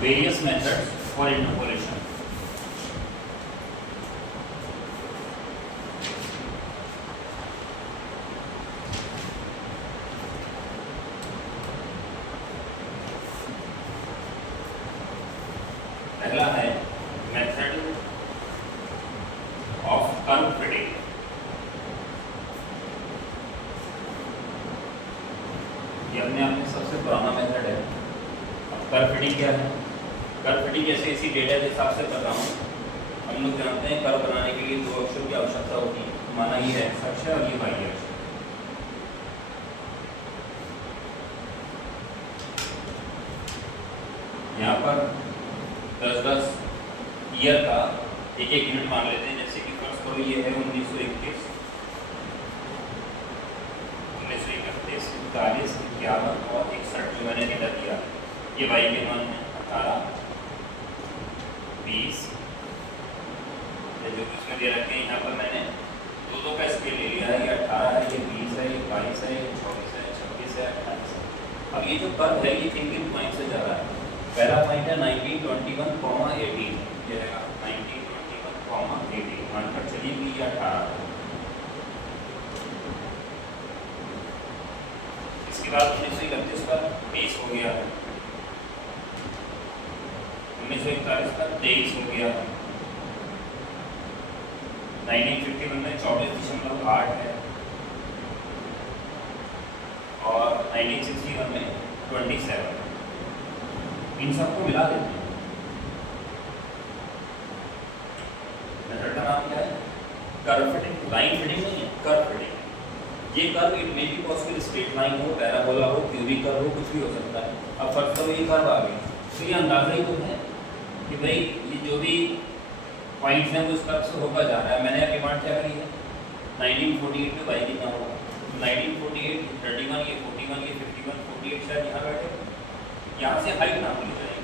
Various methods for interpolation. पहला है method of curve fitting. ये अपने आप में सबसे पुराना मेथड है। अब कर्व फिटिंग क्या है? कर्व फिटिंग जैसे इसी डेटा के हिसाब से कर रहा हूँ। हम लोग जानते हैं कर्व बनाने के लिए दो अक्षरों की आवश्यकता होती है, माना ये एक्स अक्ष है और ये वाई अक्ष। यहाँ पर 10-10 ईयर का एक एक यूनिट मान लेते हैं। जैसे कि फर्स्ट करो ये है 1921, 1931, 41, 51 और 61 जो मैंने डेटा दिया। ये वाई के मान है 18, 20 जो इसमें दे रखे हैं। यहाँ पर मैंने दो का स्केल ले लिया है। ये 18 है, ये 20 है, ये 22 है, ये 24 है, 26 है, 28 है। अब ये जो कर्व है ये थिंकिंग पॉइंट से जा रहा है। पहला पॉइंट है 1921, 18 ये रहेगा 1921, 18 मानकर चलिए कि ये 18। इसके बाद 1931 का 20 हो गया, 1941 का 23 हो गया, 1951 में 24.8 है और 1961 में 27। इन सबको मिला देते हैं। मेथड का नाम क्या है? Curve fitting. लाइन फिटिंग नहीं है, कर्व फिटिंग। ये curve it may be possible straight line हो, पैराबोला हो, क्यूबिक कर्व हो, कुछ भी हो सकता है। अब फर्स्ट तो ये कर्व आ गई, तो ये अंदाजा ही तो है कि भाई ये जो भी पॉइंट्स हैं वो उस कर्व से होकर जा रहा है। मैंने डिमांड क्या करी है? 1948 में वाई कितना होगा? 1948, 31, ये 41, ये 51, 48 शायद यहाँ बैठे। यहाँ से हाइट नाप ली जाएगी,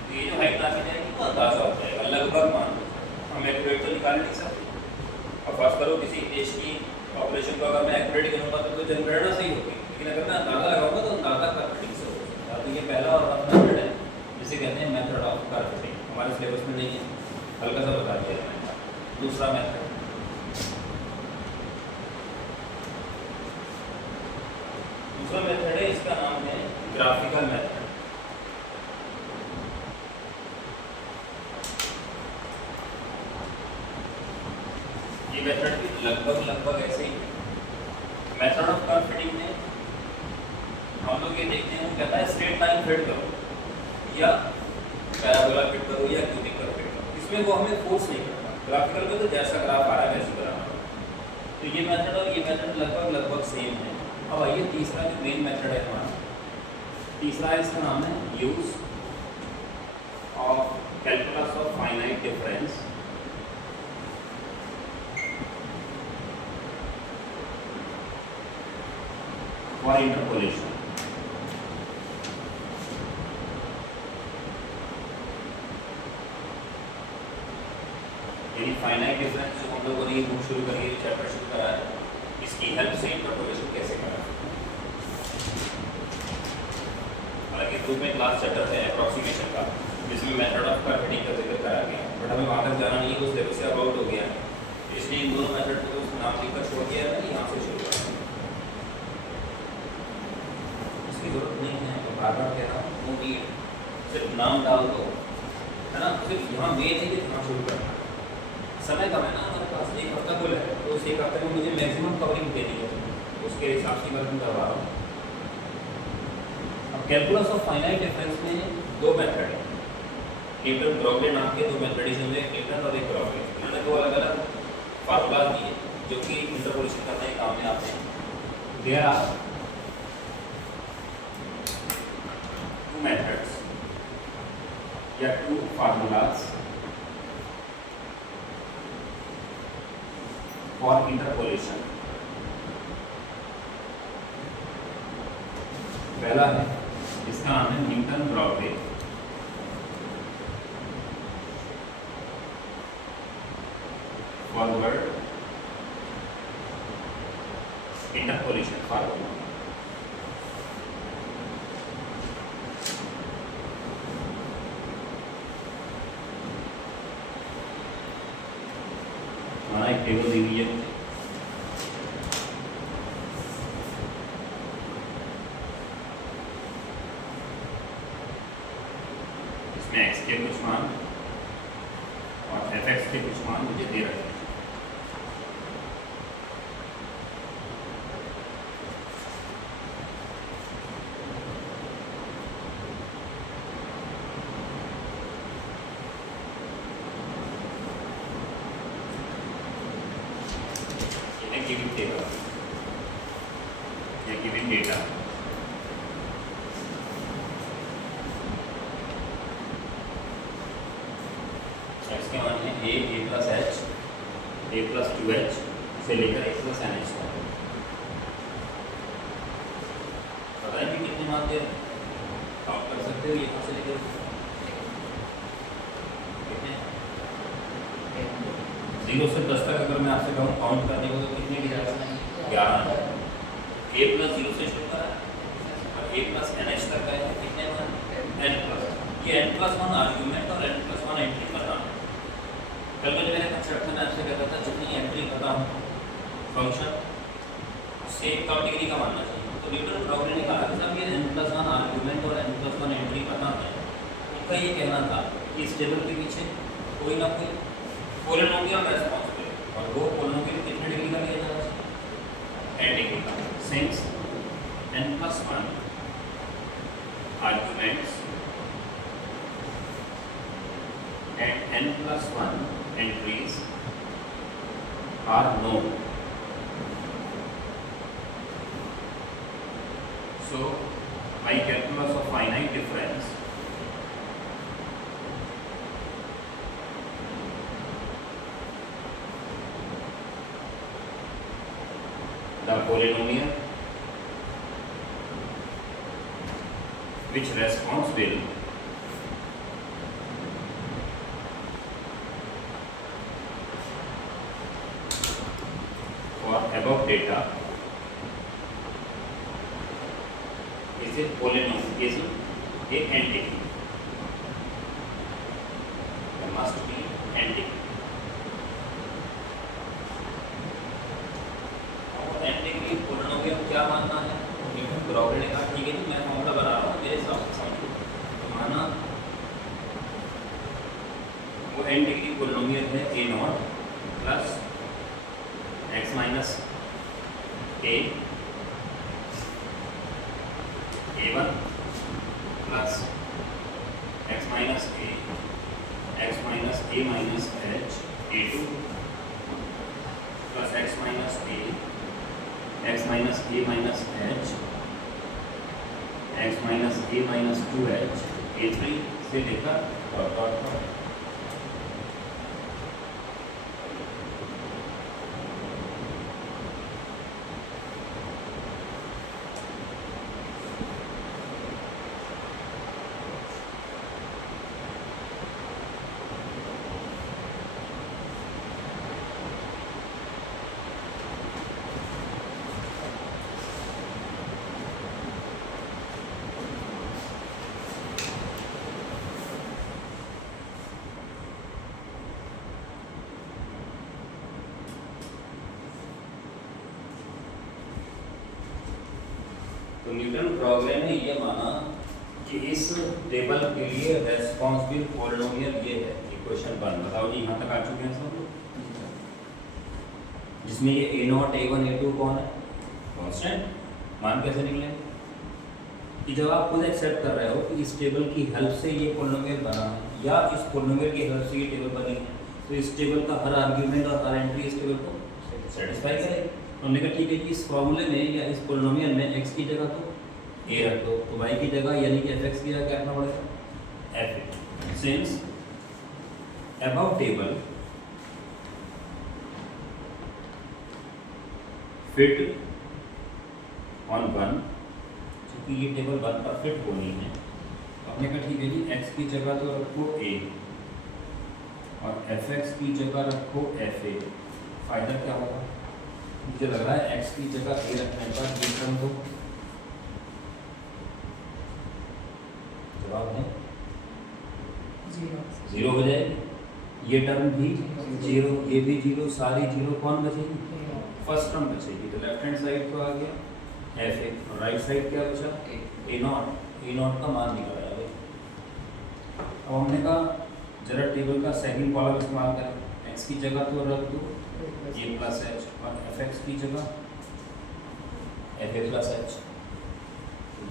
तो ये जो हाइट नापी जाएगी वो अंदाजा हो जाएगा, लगभग मान लो। हम एक्यूरेट तो निकाल नहीं सकते। अब फर्स्ट करो किसी देश की पॉपुलेशन को अगर मैं एक्यूरेट करूँगा तो जनगणना सही होगी, लेकिन अगर मैं अंदाजा लगाऊंगा तो अंदाजा कर्व फिटिंग से हो सकता है। तो ये पहला और मेथड है जिसे कहते हैं मेथड ऑफ कर्व फिटिंग। हमारे सिलेबस में नहीं है, हल्का सा बता दिया मैंने। दूसरा मेथड, दूसरा मेथड है, इसका नाम है ग्राफिकल मेथड। ये मेथड भी लगभग ऐसे ही है। मेथड ऑफ कर्व फिटिंग में हम लोग ये देखते हैं, वो कहता है स्ट्रेट लाइन फिट करो या पैराबोला फिट करो या क्यूबिक कर्व फिट करो। इसमें वो हमें फोर्स नहीं करता। ग्राफिकल में तो जैसा ग्राफ आ रहा है वैसे बनाना। तो ये मेथड और ये मेथड लगभग सेम है। अब आइए तीसरा जो मेन मेथड है हमारा, तीसरा है, इसका नाम है use of calculus of finite difference for interpolation. यानी फाइनाइट डिफरेंस जो हम लोगों ने बुक शुरू करी, चैप्टर शुरू करा है, इसकी हेल्प से इंटरपोलेशन कैसे करा। हालांकि ग्रुप में क्लास चैप्टर है अप्रॉक्सीमेशन का, जिसमें मेथड ऑफ कर्व फिटिंग का जिक्र करा गया, बट हमें वहाँ तक जाना नहीं है, उस लेवल से अबाउट हो गया है। इसलिए इन दोनों मेथड को उसका नाम लिखकर छोड़ दिया है, यहाँ से शुरू करा। इसकी जरूरत नहीं है, तो बार बार कह रहा हूँ, वो भी सिर्फ नाम डाल दो, है ना। सिर्फ यहाँ मेन है कि यहाँ शुरू करना। समय कम है ना हमारे पास, एक हफ्ता कुल है, तो उस एक हफ्ते में मुझे मैक्सिमम कवरिंग देनी है, उसके हिसाब से मैं करवा रहा हूँ। अब कैलकुलस ऑफ फाइनाइट डिफरेंस में दो मेथड है। न्यूटन ब्रॉगली नाम के दो मैथमेटिशियन हैं, न्यूटन और एक ब्रॉगली। इन्होंने दो अलग अलग फार्मूला दिए जो कि इंटरपोलेशन करने के काम में आते हैं। देयर आर टू मेथड्स या टू फार्मूलाज फॉर इंटरपोलेशन। पहला है, इसका नाम है न्यूटन ब्रॉगली फॉरवर्ड इंटरपोलेशन फार्मूला। टेबल दी हुई है मुझे। इसमें x के कुछ मान और fx के कुछ मान मुझे दे रखे हैं। given table, a given data, इसके मान है a plus h, a plus 2h से लेकर a plus nh तक। पता है कि कितने मान दे आप कर सकते हो यहाँ से लेकर कितने 0 से 10 तक अगर मैं आपसे कहूँ काउंट करने को तो कितने की जगह 11 a प्लस 0 से शुरू करा और a प्लस nh तक है कितने मान n प्लस ये n प्लस 1 आर्गुमेंट और n प्लस 1 एंट्री पता कल मैंने मेरे कंस्ट्रक्शन में आपसे कहता था जितनी एंट्री पता हो फंक्शन से कम डिग्री का मानना चाहिए। तो न्यूटन प्रॉब्लम ने कहा कि साहब ये n प्लस 1 आर्गुमेंट और n प्लस 1 एंट्री पता है उनका ये कहना था कि इस टेबल के पीछे कोई ना कोई पॉलिनोमियल रेस्पॉन्सिबल और वो पॉलिनोमियल कितने डिग्री का लिया जाता है n डिग्री का। Since n plus 1 arguments and n plus 1 entries are known. So, by calculus of finite difference, the polynomial which responsible above data is a polynomial, is a n-degree. There must be n-degree. और n-degree polynomial क्या मानना है? Newton problem ने कहा ठीक है मैं formula बना रहा हूँ मेरे हिसाब से समझो। तो माना वो n-degree polynomial है a0 plus x minus a a1 plus x minus a x minus a minus h a2 plus x minus a x minus a minus h x minus a minus 2h a3 से लेकर dot तो Newton problem ने ये माना कि इस table के लिए रेस्पॉन्सिबल पॉलिनोमियल ये है। इक्वेशन 1 बताओ जी यहाँ तक आ चुके हैं सब, जिसमें ये a0 a1 a2 कौन है कांस्टेंट। मान कैसे निकले कि जब आप खुद एक्सेप्ट कर रहे हो कि इस टेबल की हेल्प से ये पॉलिनोमियल बना है या इस पॉलिनोमियल की हेल्प से ये टेबल बनी है तो इस टेबल का हर आर्ग्यूमेंट और हर एंट्री इस टेबल को सेटिस्फाई करेगी। हमने कहा ठीक है कि इस फॉर्मूले में या इस पॉलिनोमियल में x की जगह तो a रख दो तो y की जगह यानी कि fx की जगह क्या रखना पड़ेगा f। Since above table fit on 1 क्योंकि ये टेबल 1 पर फिट होनी है। हमने कहा ठीक है जी x की जगह तो रखो a और fx की जगह रखो fa। फायदा क्या होगा मुझे लग रहा है x की जगह a रखने पर ये टर्म तो जवाब है 0 हो जाएगी, ये टर्म भी जीरो, ये भी जीरो, सारी जीरो, कौन बचेगी? फर्स्ट टर्म बचेगी। तो लेफ्ट हैंड साइड तो आ गया एफ ए, और राइट साइड क्या बचा? ए नॉट। ए नॉट का मान निकल आया भाई। अब हमने कहा जरा टेबल का सेकंड कॉलम इस्तेमाल करें। एक्स की जगह तो रख दो ए प्लस एच, और एफ एक्स की जगह एफ ए प्लस एच।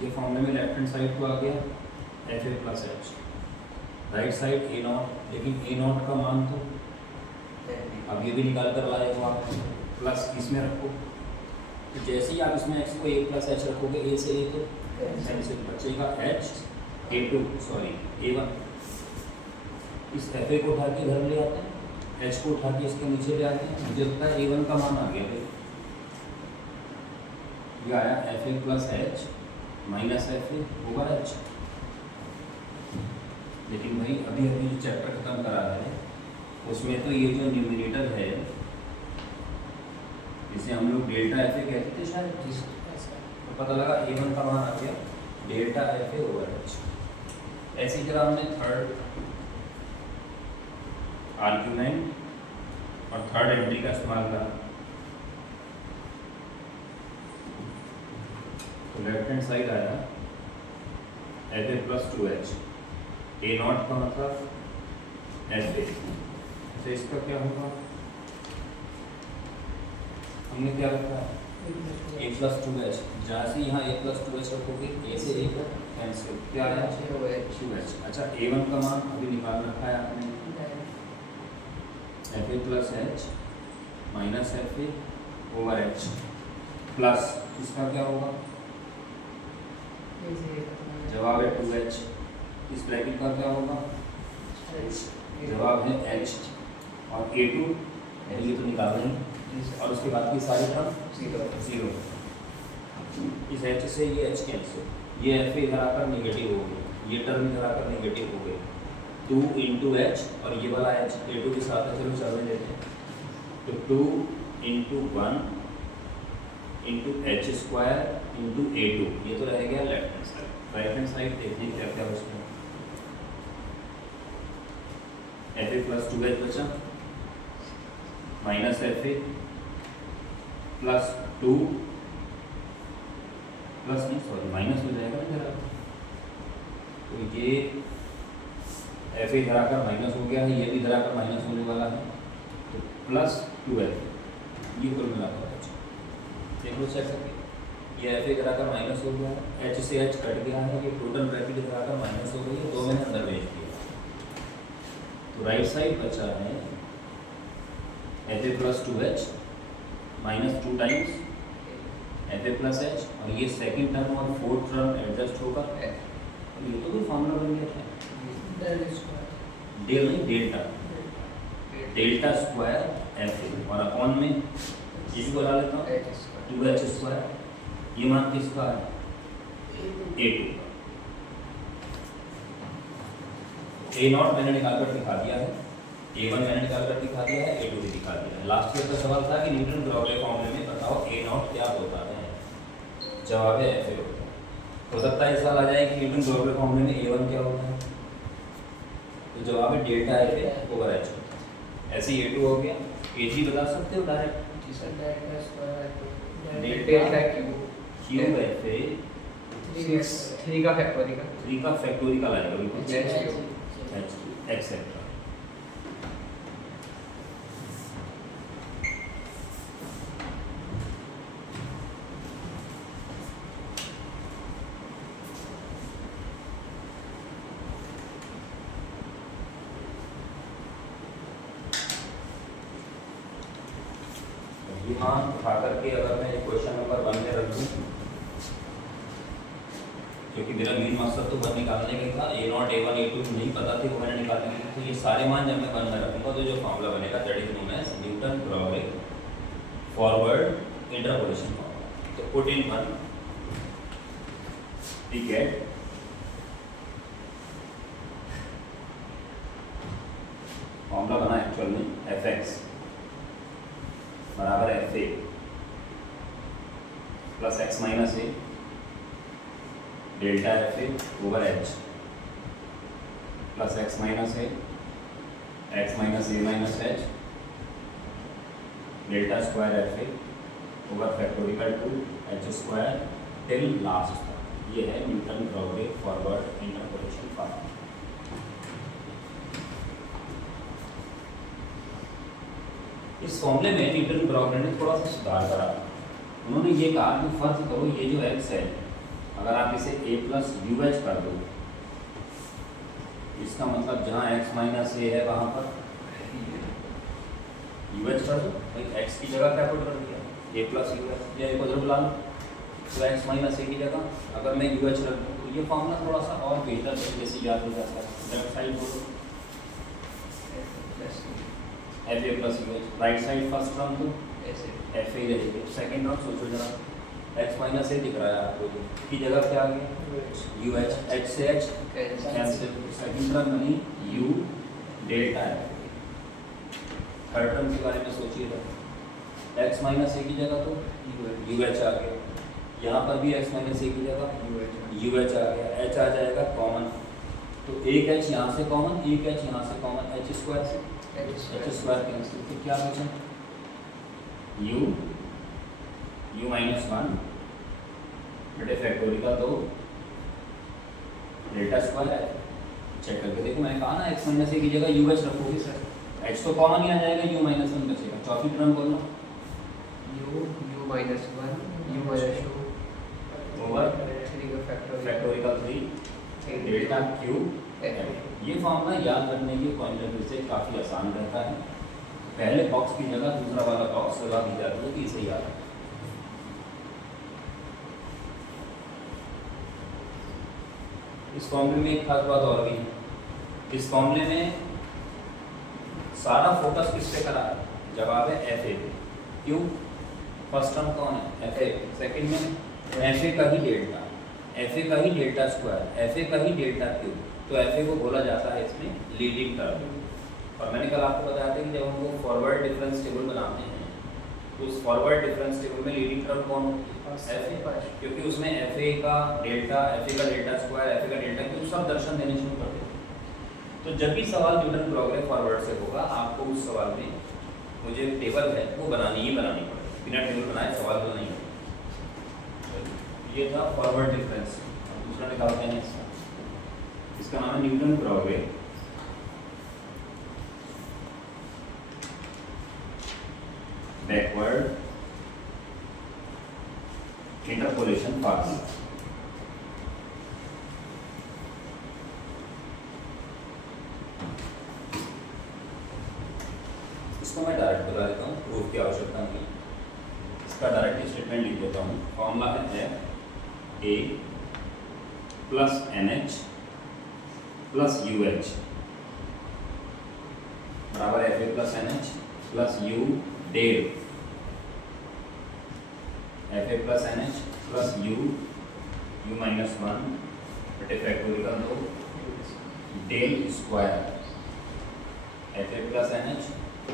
ये फॉर्मूले में लेफ्ट हैंड साइड को आ गया F A plus H, right side A not. लेकिन ए नॉट का मान तो अब ये भी निकाल कर लाए हो आप, प्लस इसमें रखो। तो जैसे ही आप इसमें एक्स को ए प्लस एच रखोगे, ए से ए तो एन से बचेगा H A two, sorry A one. इस एफ ए को उठा के घर ले आते हैं, एच को उठा के इसके नीचे ले आते हैं। मुझे लगता है ए वन का मान आ गया भाई। ये आया F A plus H minus f A over H. लेकिन भाई अभी अभी जो चैप्टर खत्म करा है उसमें तो ये जो न्यूमिनेटर है इसे हम लोग डेल्टा एफ ए कहते थे शायद, तो पता लगा ए वन का मान आ गया delta F A over H. ऐसी तरह हमने थर्ड आर्ग्यूमेंट और थर्ड एंट्री का इस्तेमाल करा। तो लेफ्ट हैंड साइड आया F A plus two H, A not का मतलब एफ ए। तो इसका क्या होगा? हमने क्या रखा है ए प्लस टू एच, जहाँ से यहाँ ए प्लस टू एच रखोगे ए से ए का कैंसिल, क्या आया टू एच। अच्छा ए वन का मान अभी निकाल रखा है आपने, F A plus H minus f A over H, plus इसका क्या होगा? जवाब है टू एच। इस ब्रैकेट का क्या होगा? जवाब है एच, और ए टू ये तो निकाल रहे हैं, और उसके बाद की सारी टर्म जीरो। इस एच से ये एच कैंसिल, ये एफ इधर आकर निगेटिव हो गया, ये टर्म इधर आकर निगेटिव हो गई। टू इंटू एच और ये वाला एच ए टू के साथ है, चलो चलने देते हैं। तो two into one into h square into a two, ये तो रह गया left hand side. Right hand side देखिए क्या क्या बचता है। एफ ए प्लस टू एच बचा, माइनस एफ ए प्लस टू, प्लस नहीं सॉरी माइनस हो जाएगा ना जरा, तो ये एफ ए इधर आकर माइनस हो गया है, ये भी इधर आकर माइनस होने वाला है, तो प्लस टू एफ ये कुल मिलाकर देख लो चेक करके। ये एफ ए इधर आकर माइनस हो गया है, एच से एच कट गया है, ये टोटल ब्रैकेट इधर आकर माइनस हो गई है, दो मैंने अंदर भेज दिया। तो राइट साइड बचा है f A plus two H minus two times F A plus H, और ये सेकंड टर्म और फोर्थ टर्म एडजस्ट होगा। ये तो कोई फॉर्मूला बन गया था, डेल नहीं डेल्टा, डेल्टा स्क्वायर एफ ए, और अपॉन में इसी को ला लेता हूँ टू एच स्क्वायर। ये मान किसका है? ए टू का। ए नॉट मैंने निकाल कर दिखा दिया है, ए वन मैंने निकाल कर दिखा दिया है, ए टू भी दिखा दिया है। लास्ट ईयर का सवाल था कि न्यूटन ग्राउले फॉर्मूले में बताओ ए नॉट क्या होता है, जवाब है एफ ए होता है। हो सकता है इस साल आ जाए कि न्यूटन ग्राउले फॉर्मूले में ए वन क्या होता है, तो जवाब है delta F A over H. ऐसे ए टू हो गया, ए जी बता सकते हो direct, delta cube F A, 3 का फैक्टोरियल, 3 का फैक्टोरियल आएगा बिल्कुल, एक्सेट्रा। मान उठा करके अगर मैं क्वेश्चन नंबर 1 में रख दूँ, क्योंकि मेरा मेन मकसद तो 1 निकालने का था, a naught a one a two नहीं पता थे वो मैंने निकालने की, तो ये सारे मान जब मैं 1 में रखूँगा तो जो फॉर्मूला बनेगा that is known as Newton Gregory forward interpolation formula. तो put in 1 we get formula बना एक्चुअल में एफ एक्स बराबर F A plus X minus A delta F A over H plus X minus A minus H delta square F A over factorial two H square till last तक। ये है Newton ब्राउडे forward interpolation formula. इस फॉर्मूले में Newton ब्राउडे ने थोड़ा सा सुधार करा। उन्होंने ये कहा कि फर्ज करो ये जो x है अगर आप इसे a प्लस यू एच कर दो, इसका मतलब जहाँ x माइनस ए है वहाँ पर यू एच कर दो। भाई x की जगह क्या पुट कर दिया a प्लस यू एच, या एक उधर बुला लो तो x माइनस ए की जगह अगर मैं यू एच रख दूँ तो ये फॉर्मूला थोड़ा सा और बेहतर तरीके से याद हो जाता है। लेफ्ट साइड बोलो F A plus U H, right side first term तो एफ ए रहेगी, सेकेंड टर्म सोचो जरा x माइनस ए दिख रहा है आपको की जगह क्या आ गया यू एच, एच से एच कैंसिल, सेकेंड टर्म नहीं यू डेल्टा है। थर्ड टर्म के बारे में सोचिए, x माइनस ए की जगह तो यू एच आ गया, यहाँ पर भी x माइनस ए की जगह यू एच आ गया, h आ जाएगा कॉमन तो एक h यहाँ से कॉमन, एक h यहाँ से कॉमन, h स्क्वायर से h स्क्वायर कैंसिल, तो क्या बचा u माइनस वन बटे फैक्टोरियल दो डेल्टा स्क्वायर है। चेक करके देखो, मैंने कहा ना x माइनस ए की जगह यू एच रखोगे सर, h तो कॉमन ही आ जाएगा, u माइनस वन बचेगा। चौथी टर्म बोलना u minus one u minus two over three का फैक्टोरियल थ्री डेल्टा क्यू। ये फॉर्मूला याद रखने के पॉइंट ऑफ व्यू से काफ़ी आसान रहता है। पहले बॉक्स की जगह दूसरा वाला बॉक्स लगा दी जाती है कि इसे याद रखें। इस फॉर्मूले में एक खास बात और भी है, इस फॉर्मूले में सारा फोकस किस पे करा है, जवाब है एफ ए। क्यों? फर्स्ट टर्म कौन है एफ ए, सेकेंड में एफ ए का ही डेल्टा, एफ ए का ही डेल्टा स्क्वायर, एफ ए का ही डेल्टा क्यू, तो एफ ए को बोला जाता है इसमें लीडिंग टर्म। और मैंने कल आपको बताया था कि जब हम वो फॉरवर्ड डिफरेंस टेबल बनाते हैं तो उस फॉरवर्ड डिफरेंस टेबल में लीडिंग टर्म कौन होती है एफ ए, क्योंकि उसमें एफ ए का डेल्टा, एफ ए का डेल्टा स्क्वायर, एफ ए का डेल्टा क्यू सब दर्शन देने शुरू कर देते हैं। तो जब भी सवाल न्यूटन ब्राउडे फॉरवर्ड से होगा आपको उस सवाल में वो जो टेबल है वो बनानी ही बनानी पड़ेगी, बिना टेबल बनाए सवाल हल नहीं होगा। ये था फॉरवर्ड डिफरेंस। दूसरा निकालते हैं इसका नाम है न्यूटन ब्राउडे बैकवर्ड इंटरपोलेशन फार्मूला। इसको मैं डायरेक्ट बता देता हूँ, प्रूफ की आवश्यकता नहीं। इसका डायरेक्ट स्टेटमेंट लिख देता हूँ। फॉर्मूला है A plus N H plus U H बराबर एफ ए plus N H plus U del F ए plus N H plus U minus one बटे फैक्टोरियल दो डेल स्क्वायर एफ ए प्लस एन एच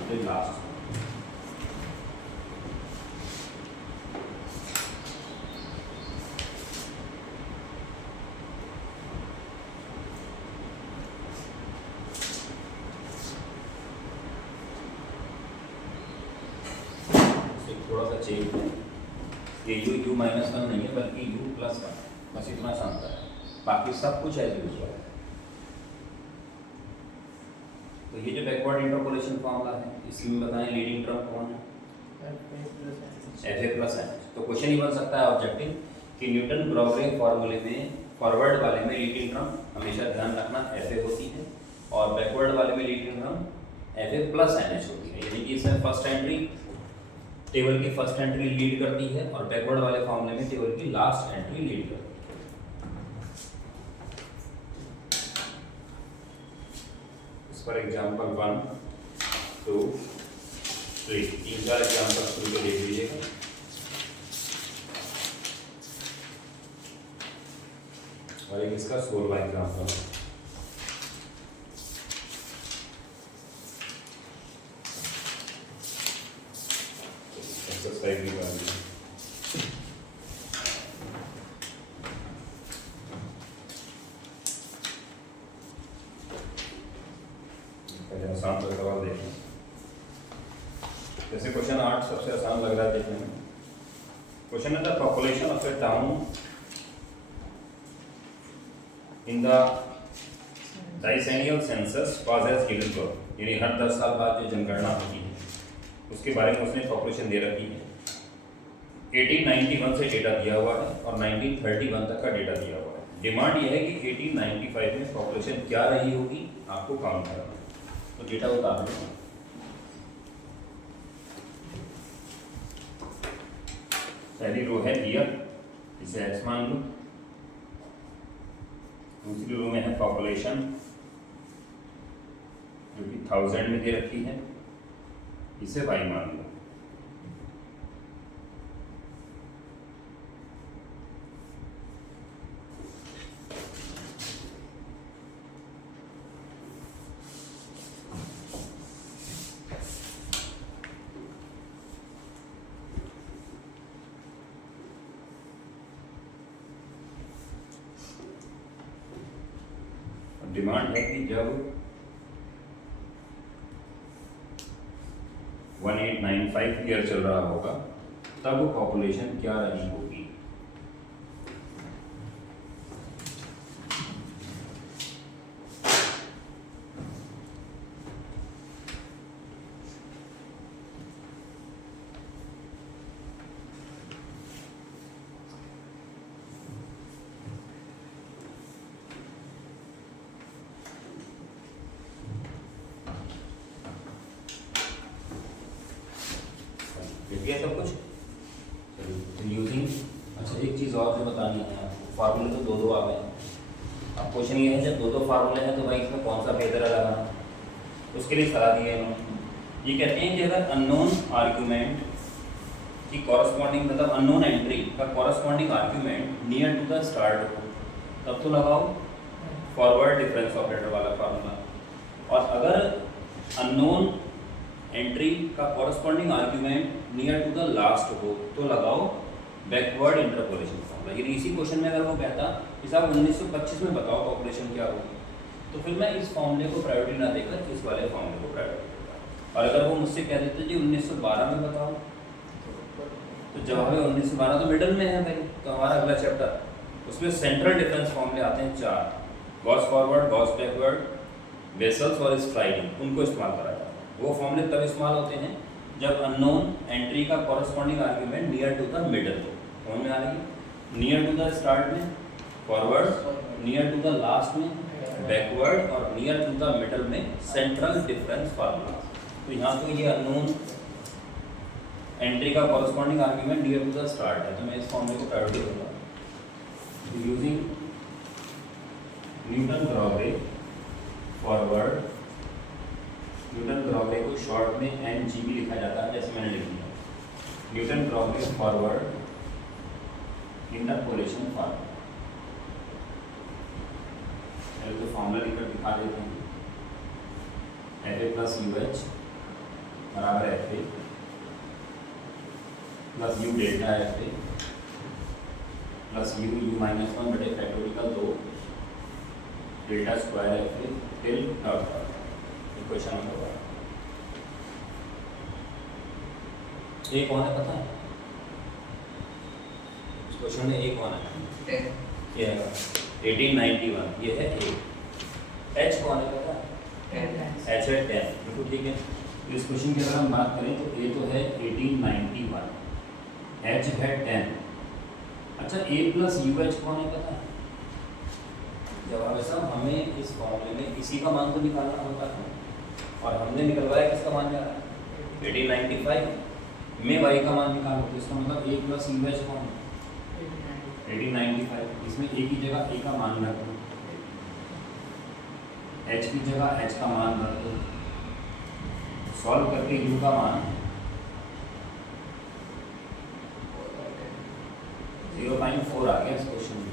फिर last. थोड़ा सा change है, ये you minus one नहीं है बल्कि यू प्लस वन, बस इतना सा अंतर है, बाकी सब कुछ एज यूजुअल है। तो ये जो बैकवर्ड इंटरपोलेशन फॉर्मूला है इसमें बताएं लीडिंग टर्म कौन है एफ ए प्लस एन। तो क्वेश्चन ही बन सकता है ऑब्जेक्टिव कि न्यूटन ब्राउडे फॉर्मूले में फॉरवर्ड वाले में लीडिंग टर्म हमेशा ध्यान रखना एफ ए होती है और बैकवर्ड वाले में लीडिंग टर्म एफ ए प्लस एन एच होती है। यानी कि इसमें फर्स्ट एंट्री टेबल की फर्स्ट एंट्री लीड करती है और बैकवर्ड वाले फॉर्मूले में टेबल की लास्ट एंट्री लीड करती है। इस पर एग्जांपल 1 2 3 तीन चार एग्जांपल शुरू के देख लीजिएगा। और एक इसका 16वां एग्जांपल है। एक्सरसाइज वाली पहले आसान सा सवाल देखें। जैसे क्वेश्चन 8 सबसे आसान लग रहा है देखने में। क्वेश्चन है the population of a town in the decennial census was as given below, यानी हर 10 साल बाद जो जनगणना होती है उसके बारे में उसने पॉपुलेशन दे रखी है। 1891 से डेटा दिया हुआ है और 1931 तक का डेटा दिया हुआ है। डिमांड यह है कि 1895 में पॉपुलेशन क्या रही होगी आपको काउंट करना है। तो डेटा बता दो। पहली रो है ईयर, इसे एक्स मान लो। दूसरी रो में है पॉपुलेशन जो कि 1000 में दे रखी है, इसे वाई मान लो। डिमांड है कि जब 1895 ईयर चल रहा होगा तब पॉपुलेशन क्या रही होगी। ये सब कुछ यूजिंग। अच्छा एक चीज़ और जो बतानी है आपको, फार्मूले तो दो आ गए। अब क्वेश्चन ये है जब दो फार्मूले हैं तो भाई इसमें कौन सा बेहतर है लगाना, उसके लिए सलाह दी है इन्होंने। ये कहते हैं कि अगर अननोन आर्ग्यूमेंट की कॉरस्पॉन्डिंग मतलब अननोन एंट्री का corresponding argument near to the start हो तब तो लगाओ फॉरवर्ड डिफरेंस ऑपरेटर वाला फार्मूला, और अगर अननोन एंट्री का corresponding argument near to the last हो तो लगाओ बैकवर्ड इंटरपोलेशन फॉर्मूला। यानी इसी क्वेश्चन में अगर वो कहता कि साहब 1925 में बताओ पॉपुलेशन क्या होगी, तो फिर मैं इस फॉर्मूले को प्रायोरिटी ना देकर इस वाले फॉर्मूले को प्रायोरिटी देता। और अगर वो मुझसे कह देते जी 1912 में बताओ, तो जवाब है 1912 तो मिडल में है भाई। तो हमारा अगला चैप्टर उसमें सेंट्रल डिफरेंस फॉर्मूले आते हैं 4, Gauss forward, Gauss backward, vessels और स्ट्राइडिंग, उनको इस्तेमाल करा जाता है। वो फॉर्मूले तब इस्तेमाल होते हैं जब अननोन एंट्री का corresponding argument near to the middle हो। समझ में आ रही है? नियर टू द स्टार्ट में forward, near to the last में बैकवर्ड, और नियर टू द मिडल में सेंट्रल डिफरेंस फार्मूला। तो यहाँ तो ये अननोन एंट्री का corresponding argument near to the start है, तो मैं इस फॉर्मूले को प्रायोरिटी दूंगा। Using Newton Gregory forward, Newton Gregory को शॉर्ट में NGB लिखा जाता है जैसे मैंने लिख दिया। Newton Gregory forward interpolation formula, तो फॉर्मूला लिखकर दिखा देते हैं। FA प्लस UH बराबर FA plus U delta FA plus U minus 1 बटे factorial 2 delta square FA till dot. Question number 1 ये कौन है पता है? इस क्वेश्चन में एक कौन है? ये है 1891, ये है A। H कौन है पता है? H है 10। बिल्कुल ठीक है। इस क्वेश्चन की अगर हम बात करें तो A तो है 1891, H है 10। अच्छा A प्लस UH कौन है पता है? जवाब है साहब हमें इस फॉर्मूले में इसी का मान तो निकालना होता है, और हमने निकलवाया किसका मान जा रहा है? 1895 में y का मान निकालो, तो इसका मतलब A प्लस UH कौन है? 1895। इसमें A की जगह A का मान रख दो, H की जगह H का मान रख दो, सॉल्व करके U का मान 0.4 आ गया इस क्वेश्चन में।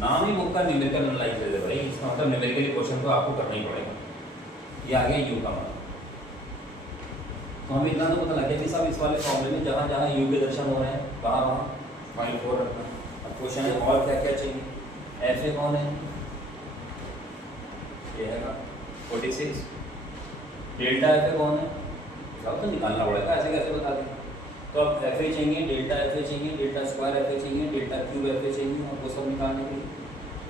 नाम ही बुक का न्यूमेरिकल एनालाइज है भाई, इसका मतलब न्यूमेरिकली क्वेश्चन तो आपको करना ही पड़ेगा। ये आ गया U का मान। तो हमें इतना तो पता लग गया कि साहब इस वाले फॉर्मूले में जहाँ जहाँ U के दर्शन हो रहे हैं वहाँ वहाँ 0.4 रखना। अब क्वेश्चन है और क्या क्या चाहिए? FA कौन है? ये है 46। डेल्टा FA कौन है? पूछा हो तो निकालना पड़ेगा, ऐसे कैसे बता दें। तो अब एफ ए चाहिए, डेल्टा एफ ए चाहिए, डेल्टा स्क्वायर एफ ए चाहिए, डेल्टा क्यूब एफ ए चाहिए, और वो सब निकालने के लिए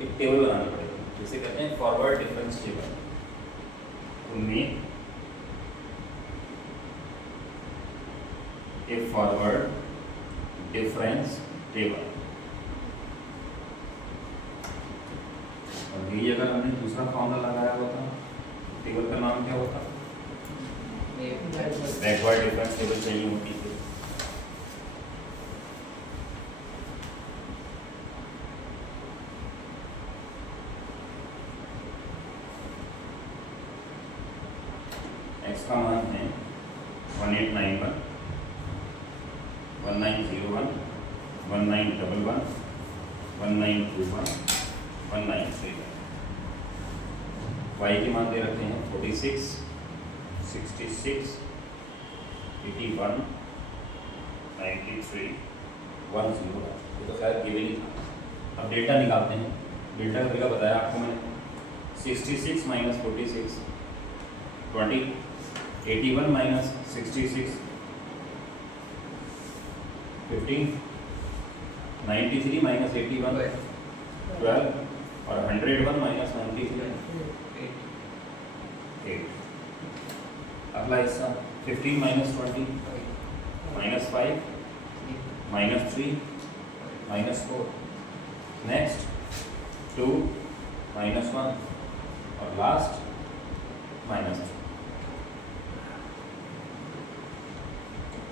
एक टेबल बनानी पड़ेगी, जिसे कहते हैं फॉरवर्ड डिफरेंस टेबल। उनमें ए फॉरवर्ड डिफरेंस टेबल, और यही अगर हमने दूसरा फॉर्मूला लगाया होता, टेबल का नाम क्या होता, बैकवर्ड डिफरेंस टेबल चाहिए होती थी। एक्स का मान है 1891, 1901, 1911, 1921, 1931। वाई के मान दे रखे हैं 46, 66, 81, 93, 10। ये तो खैर गिवन ही था। अब डेल्टा निकालते हैं। डेल्टा का तरीका बताया आपको मैंने, 66 माइनस 46 20, 81 माइनस 66 15, 93 माइनस 81 12, और 101 माइनस 93 8। अगला हिस्सा 15 minus 20 minus 5 minus 3 minus 4। Next 2 minus 1, और लास्ट माइनस 2।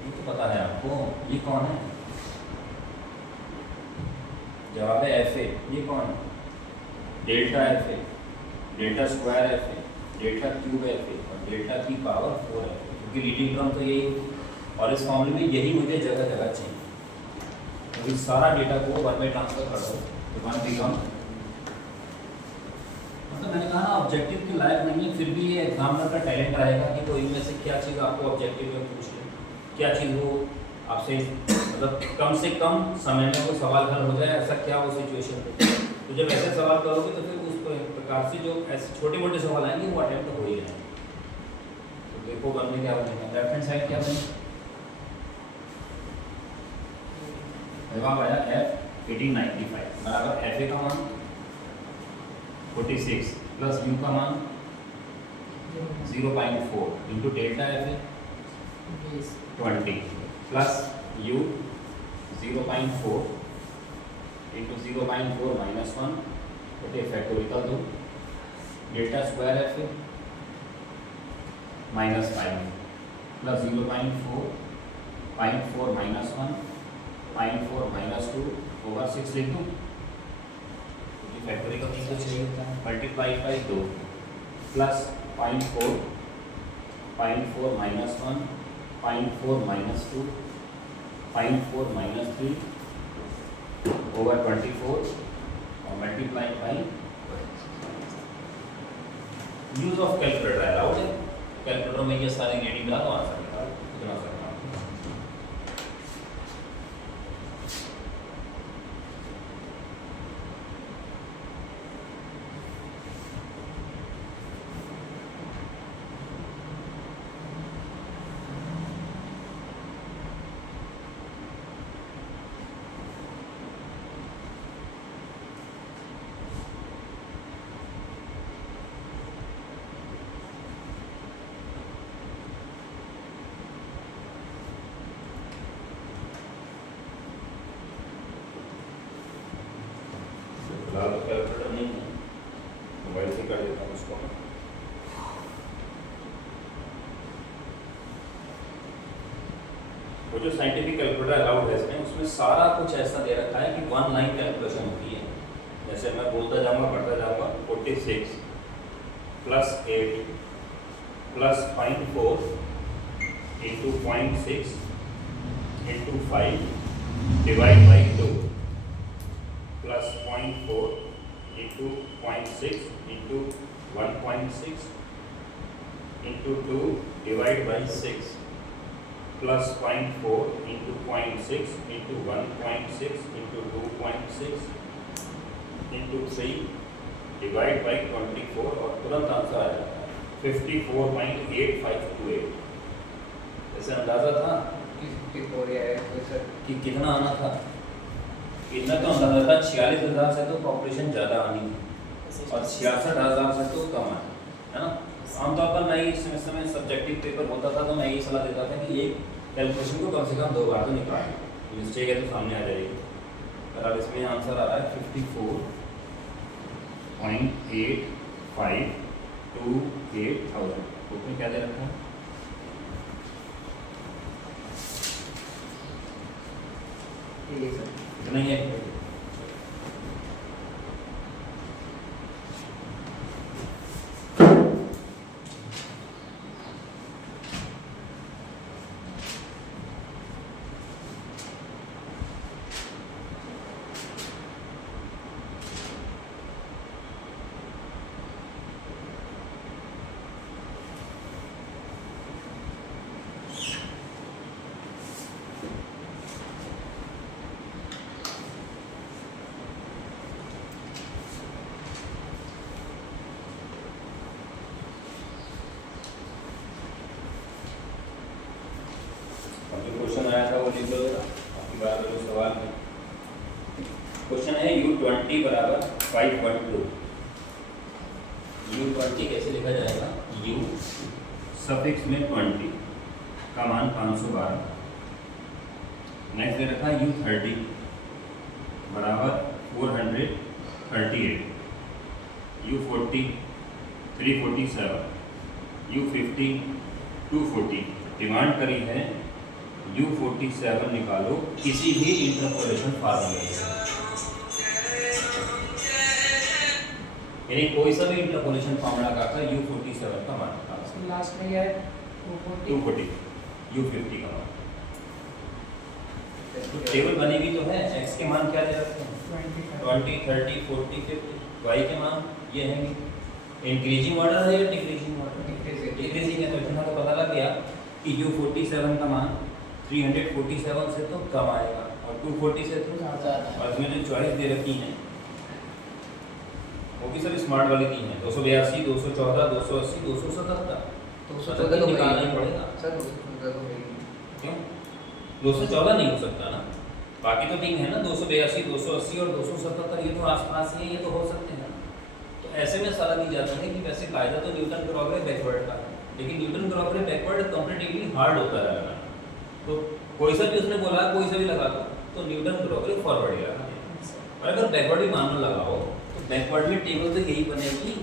ये तो पता है आपको, ये कौन है? जवाब है एफ ए। ये कौन है? Delta F A, delta square F A, delta cube F A, और डेल्टा की पावर 4 एफ ए, क्योंकि लीडिंग टर्म तो यही होती है, और इस मामले में यही मुझे जगह जगह चाहिए। तो इस सारा डेटा को 1 में ट्रांसफर कर दो, तो 1 बिकम, मतलब मैंने कहा ना ऑब्जेक्टिव के लायक नहीं है, फिर भी ये एग्जामिनर का टैलेंट रहेगा कि कोई इनमें से क्या चीज़ आपको ऑब्जेक्टिव में पूछ ले, क्या चीज़ हो आपसे, मतलब कम से कम समय में वो सवाल हल हो जाए, ऐसा क्या वो सिचुएशन है। तो जब ऐसे सवाल करोगे तो फिर उस प्रकार से जो ऐसे छोटे मोटे सवाल आएंगे वो अटेम्प्ट हो ही रहे हैं। तो देखो 1 में क्या बनेगा, लेफ्ट हैंड साइड क्या बनेगा, जवाब आया F 1895 बराबर एफ ए का मान 46 प्लस यू का मान 0.4 into delta F A 20 plus you 0.4 into 0.4 minus 1 बटे फैक्टोरियल 2 डेल्टा स्क्वायर एफ ए minus 5 plus 0.4 0.4 minus 1 0.4 minus 2 over 6 लिख दूँ, फैक्टोरियल का मीन तो चाहिए होता है, multiply by 2 plus 0.4 0.4 minus 1 0.4 minus 2 0.4 minus 3 over 24 और multiply by use of calculator allowed है। कैलकुलेटर में ये सारे रीडिंग डालो, आंसर निकालो, इतना सा काम। फिलहाल तो कैलकुलेटर नहीं है, मोबाइल से कर देता हूँ उसको। वो जो साइंटिफिक कैलकुलेटर अलाउड है इसमें, उसमें सारा कुछ ऐसा दे रखा है कि 1 लाइन कैलकुलेशन होती है। जैसे मैं बोलता जाऊँगा बढ़ता जाऊँगा, 46 plus 8 plus 0.4 into 0.6 into 5 divide by 2 plus 0.4 into 0.6 into 1.6 into 2 divide by 6 plus 0.4 into 0.6 into 1.6 into 2.6 into 3 divide by 24, और तुरंत आंसर आ जाता है 54.8528। ऐसे अंदाजा था 54 या है सर। कि कितना आना था, इतना तो अंदाजा था 46,000 से तो पॉपुलेशन ज़्यादा आनी थी और 66,000 से तो कम आनी है ना। आमतौर पर मैं इस समय सब्जेक्टिव पेपर होता था तो मैं यही सलाह देता था कि एक कैलकुलेशन को कम से कम 2 बार तो निकालें, मिस्टेक है तो सामने आ जाएगी। और अब इसमें आंसर आ रहा है 54.8528,000। बुक में क्या दे रखा है? ये सर इतना ही है। क्वेश्चन आया था वो लिख लो जरा, आपकी बात जो सवाल है। क्वेश्चन है U20 बराबर 512। U20 कैसे लिखा जाएगा? U सफिक्स में 20 का मान 512। नेक्स्ट दे रखा है U30 बराबर 438। U40 347। U50 240। डिमांड करी है U47 निकालो किसी भी इंटरपोलेशन फार्मूले से, यानी कोई सा भी इंटरपोलेशन फार्मूला का U47 का मान निकालो। लास्ट में क्या है? 240 U50 का मान। तो टेबल बनी हुई तो है, x के मान क्या दे रखते हैं? 20 30 40 50। y के मान ये हैं। इंक्रीजिंग ऑर्डर है या डिक्रीजिंग ऑर्डर? डिक्रीजिंग है, तो इतना तो पता लग गया कि U47 का मान 347 से तो कम आएगा और 240 से तो ज़्यादा। और इसमें जो चॉइस दे रखी है वो भी सब स्मार्ट वाली दी है। 282 214 280 277। 214 तो निकालना ही पड़ेगा सर, 214 तो है। क्यों? 214 नहीं हो सकता ना, बाकी तो ठीक है ना। 282 280 और 277 ये तो आसपास ही है, ये तो हो सकते हैं। तो ऐसे में सलाह दी जाती है कि वैसे कायदा तो न्यूटन क्रॉगरे बैकवर्ड का है, लेकिन न्यूटन क्रॉगरे बैकवर्ड कंपैरेटिवली हार्ड होता है लगाना। तो कोई सा भी उसने बोला कोई सा भी लगा दो तो न्यूटन क्रॉगरे फॉरवर्ड ही लगा। और अगर बैकवर्ड भी मान लो लगाओ तो बैकवर्ड में टेबल तो यही बनेगी,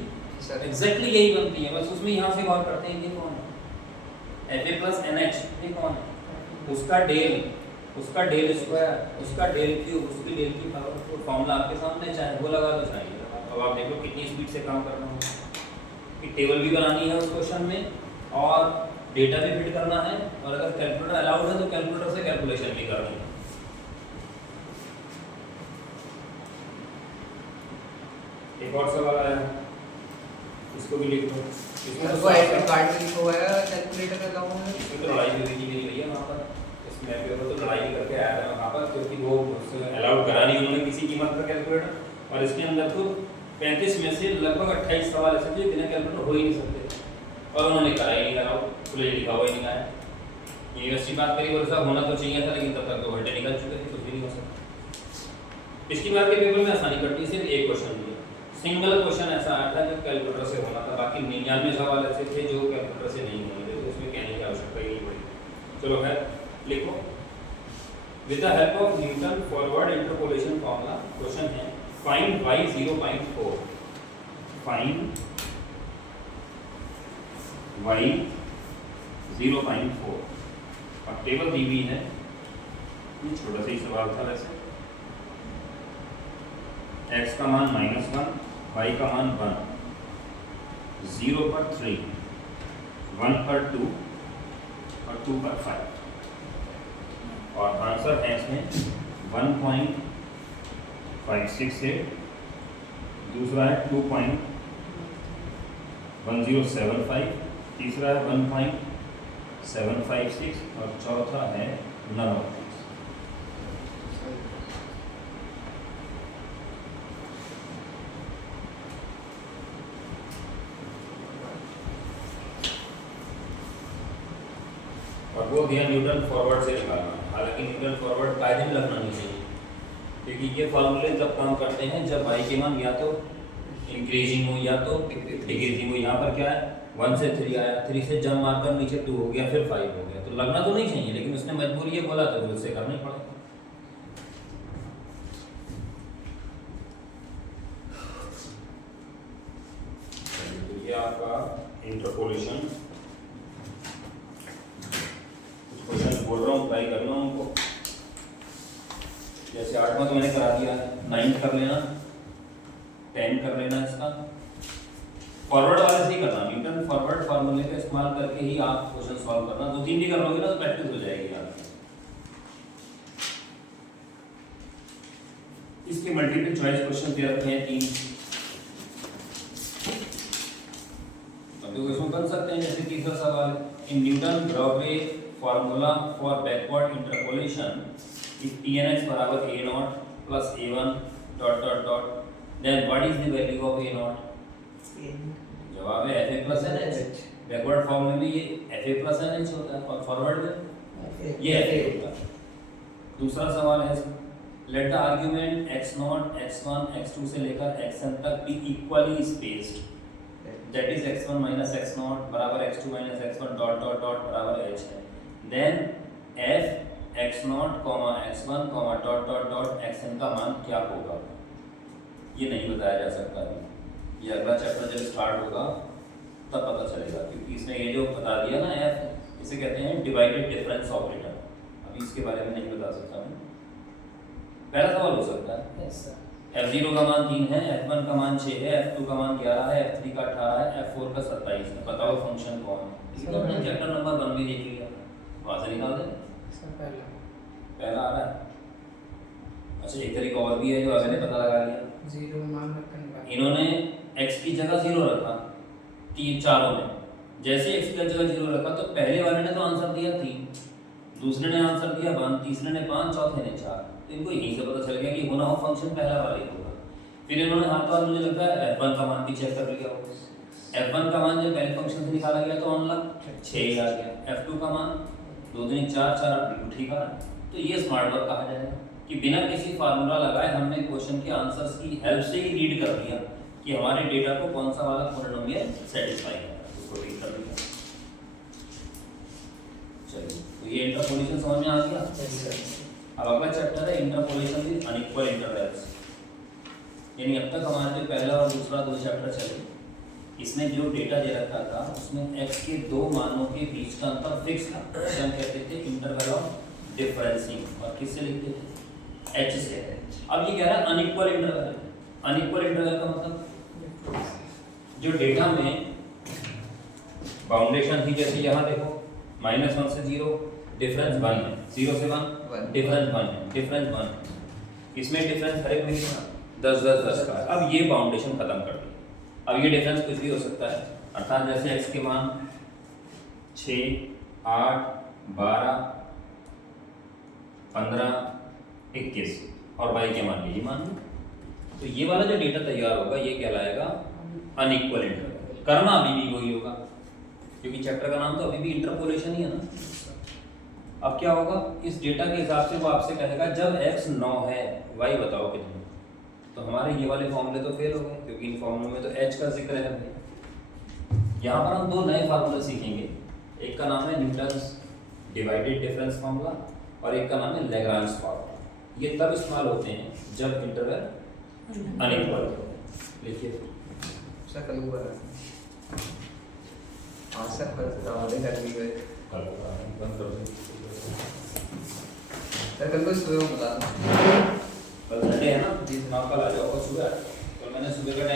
सर एग्जैक्टली यही बनती है। बस उसमें यहाँ से गौर करते हैं ये कौन है, Fa प्लस NH ये कौन है, उसका डेल स्क्वायर, उसका डेल क्यूब, उसकी डेल की पावर। तो फॉर्मूला आपके सामने, चाहे वो लगा दो चाहे ये लगा दो। अब आप देखो कितनी स्पीड से काम करना होगा कि टेबल भी बनानी है उस क्वेश्चन में और डेटा भी फिट करना है, और अगर कैलकुलेटर अलाउड है तो कैलकुलेटर से कैलकुलेशन भी करनी है। एक और सवाल आया है, इसको भी लिख लो। इसमें सर तो वो एडमिट कार्ड में लिखा हुआ है कैलकुलेटर अलाउड है। इसमें तो लड़ाई भी हुई थी मेरी भैया वहाँ पर, इसमें पेपर तो लड़ाई भी करके आया था वहाँ पर, क्योंकि वो अलाउड करा नहीं उन्होंने किसी कीमत पर कैलकुलेटर। और इसके अंदर तो 35 में से लगभग 28 सवाल ऐसे थे बिना कैलकुलेटर हो ही नहीं सकते, और उन्होंने करा ही नहीं अलाउड, खुले लिखा हुआ ही नहीं आया। यूनिवर्सिटी बात करी और साहब होना तो चाहिए था, लेकिन तब तक 2 घंटे निकल चुके थे, कुछ भी नहीं हो सकता। पिछली बार के पेपर में आसानी कटी, सिर्फ एक क्वेश्चन दिया, सिंगल क्वेश्चन ऐसा आया था जो कैलकुलेटर से होना था, बाकी 99 सवाल ऐसे थे जो कैलकुलेटर से नहीं होने थे, तो उसमें कहने की आवश्यकता ही नहीं पड़ी। चलो है लिखो। With the help of Newton forward interpolation formula, question है फाइंड y 0.4। Find y 0.4। अब टेबल दी हुई है, ये छोटा सा ही सवाल था वैसे। x का मान -1, y का मान 1, 0 पर 3, 1 पर 2 और 2 पर 5। और आंसर है इसमें 1.568, दूसरा है 2.1075, तीसरा है 1.756 और चौथा है none of these। और और वो दिया न्यूटन फॉरवर्ड से निकालना। हालांकि न्यूटन फॉरवर्ड कायदे में लगना नहीं चाहिए, क्योंकि ये फार्मूले जब काम करते हैं जब y के मान या तो इंक्रीजिंग हो या तो डिक्रीजिंग हो। यहाँ पर क्या है 1 से 3 आया, 3 से जंप मारकर नीचे 2 हो गया, फिर 5 हो गया, तो लगना तो नहीं चाहिए, लेकिन उसने मजबूरी ये बोला तो उससे करना ही पड़ेगा। तो ये आपका इंटरपोलेशन क्वेश्चन बोल रहा हूँ, ट्राई करना उनको। जैसे 8वां तो मैंने करा दिया, 9 कर लेना, 10 कर लेना। इसका फॉरवर्ड वाले से ही करना, न्यूटन फॉरवर्ड फार्मूले का इस्तेमाल करके ही आप क्वेश्चन सॉल्व करना। 2-3 भी कर लोगे ना तो प्रैक्टिस हो जाएगी आपकी। इसके मल्टीपल चॉइस क्वेश्चन दे रखे हैं 3। अब तो क्वेश्चन बन सकते हैं। जैसे तीसरा सवाल, in Newton Gregory formula for backward interpolation if Pnx बराबर a0 plus a1 dot dot dot, then what is the value of a0? जवाब है fa plus nh। बैकवर्ड फॉर्मूले में ये fa plus nh होता है और फॉरवर्ड में ये fa होता है। दूसरा सवाल है, let the argument x0, x1, x2 से लेकर xn तक be equally spaced, that is x1 minus x0 बराबर x2 minus x1 dot dot dot बराबर h है। then f x0, x1, dot dot dot xn का मान क्या होगा, ये नहीं बताया जा सकता है। ये अगला चैप्टर जब स्टार्ट होगा तब पता चलेगा, क्योंकि इसने ये जो बता दिया ना f, इसे कहते हैं डिवाइडेड डिफरेंस ऑपरेटर। अभी इसके बारे में नहीं बता सकता मैं। पहला सवाल हो सकता है f0 का मान 3 है, f1 का मान 6 है, f2 का मान 11 है, f3 का 18 है, f4 का 27 है। बताओ फंक्शन कौन है। इसको हमने चैप्टर नंबर 1 में देख लिया, वहाँ से निकाल दें। पहला आ रहा है। अच्छा, एक तरीका और भी है जो अभी ने पता लगा लिया। 0 मान रखा, इन्होंने x की जगह 0 रखा, चारों ने। जैसे x की जगह 0 रखा तो पहले वाले ने तो आंसर दिया 3, दूसरे ने आंसर दिया 1, तीसरे ने 5, चौथे ने 4। तो इनको यहीं से पता चल गया कि होना हो फंक्शन पहला वाला ही होगा। फिर इन्होंने हाथ पास मुझे लगता है f1 का मान भी चेक कर लिया होगा। f1 का मान जब पहले फंक्शन से निकाला गया तो ऑनलक 6 ही आ गया। f2 का मान 2 3 4 4 बिल्कुल ठीक आ। तो ये स्मार्ट वर्क कहा जाएगा कि बिना किसी फार्मूला लगाए हमने क्वेश्चन के आंसर्स की हेल्प से ही रीड कर दिया कि हमारे डेटा को कौन सा वाला पॉलिनोमियल सेटिस्फाई है, उसको रीड कर लिया। चलिए, तो ये इंटरपोलेशन समझ में आ गया। अब अगला चैप्टर है इंटरपोलेशन विद अनइक्वल इंटरवल्स। यानी अब तक हमारे जो पहला और दूसरा 2 चैप्टर चले, इसमें जो डेटा दे रखा था उसमें x के 2 मानों के बीच का अंतर फिक्स था, जिसे हम कहते थे इंटरवल ऑफ डिफरेंसिंग। और किससे लिखते थे? h से। अब ये कह रहा है अनइक्वल इंटरवल। अनइक्वल इंटरवल का मतलब जो डेटा में बाउंडेशन थी, जैसे यहाँ देखो -1 से 0 डिफरेंस 1 है, 0 से 1 डिफरेंस 1 है, डिफरेंस 1। इसमें डिफरेंस हर एक में 10 10 10 का है। अब ये बाउंडेशन खत्म कर दी। अब ये डिफरेंस कुछ भी हो सकता है, अर्थात जैसे x के मान 6, 8, 12, 15, 21 और y के मान यही मान लो। तो ये वाला जो डेटा तैयार होगा ये कहलाएगा अनइक्वल इंटरवल। करना अभी भी वही होगा, क्योंकि चैप्टर का नाम तो अभी भी इंटरपोलेशन ही है ना। अब क्या होगा, इस डेटा के हिसाब से वो आपसे कहेगा जब x 9 है y बताओ कितना। तो हमारे ये वाले फॉर्मूले तो फेल हो गए, क्योंकि इन फॉर्मूलों में तो h का जिक्र है। यहाँ पर हम 2 नए फार्मूले सीखेंगे। एक का नाम है न्यूटन्स डिवाइडेड डिफरेंस फार्मूला और एक का नाम है लैग्रांज फार्मूला। ये तब इस्तेमाल होते हैं जब इंटरवल अनइक्वल हो। लिखिए कल हुआ आंसर पर सवाल कर ली गए। कल को सुबह बता दो। कल संडे है ना, कल आ जाओ सुबह। कल मैंने सुबह का